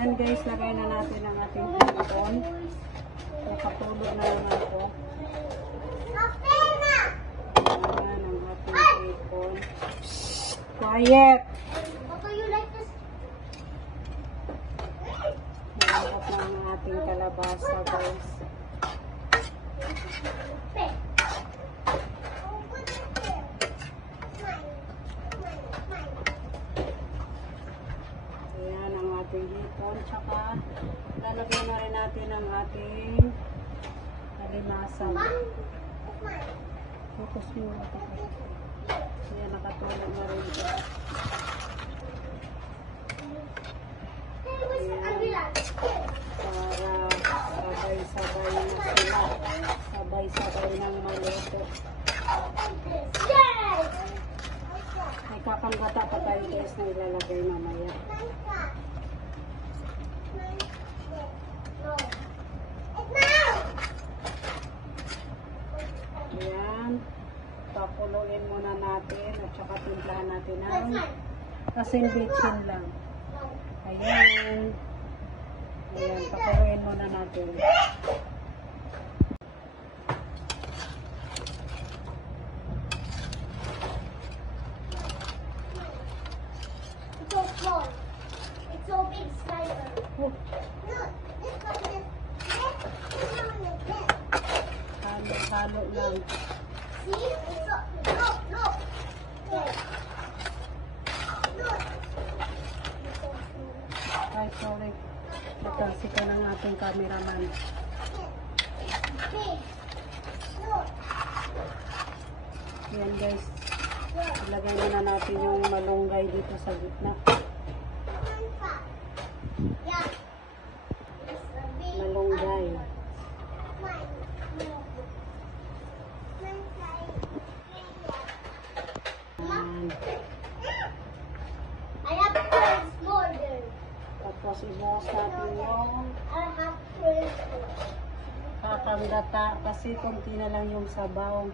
Ayan guys, lagay na natin ang ating hipon. Nakapulo na naman ako. Ayan ang ating hipon. Quiet! Nalabot na ang ating kalabasa guys. Ayan ang ating hipon. Tsaka lalagyan na rin natin ang ating alimasag. Focus mo na ito. Ayan, nakatulog na rin ito. Para sabay-sabay na sila. Sabay-sabay ng maluto. May kakanggata pa tayo guys na ilalagay mamaya. Ayan. Pakuloyin muna natin at saka timplahan natin ng asin bitchin lang. Ayan. Ayan, pakuloyin muna natin. It's so small. It's so big slider. Oh, Look, this one is this. halo-halo lang. See? It's so, look, look. There. Look. It's so small. Ay, sorry. Natalsika ng ating cameraman. Big. Look. Ayan guys. Ilagay na natin yung malunggay dito sa gitna. Yeah. It's a big Malunggay. Ayan. I have friends more than Tapos ibuhos natin yung I have friends. kakanggata kasi konti na lang yung sabaw.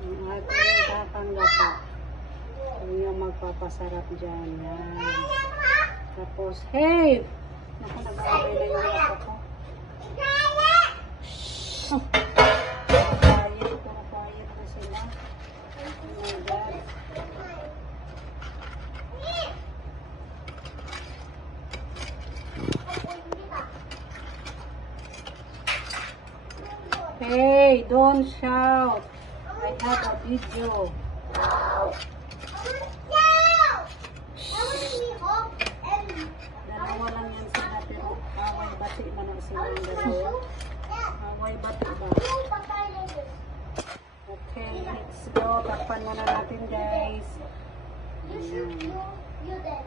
Yung ating kakanggata. Yung yung magpapasarap dyan. Yan. Tapos, hey! Naku, nag-aabay na yung mata ko. Shhh! Puro quiet na sila. Oh my God. Hey, don't shout. I have a video. Dalawa lang yan sila pero away bati man ang silang dalawa. Away bati ba? Okay, let's go. Takpan muna natin guys. You should, you did.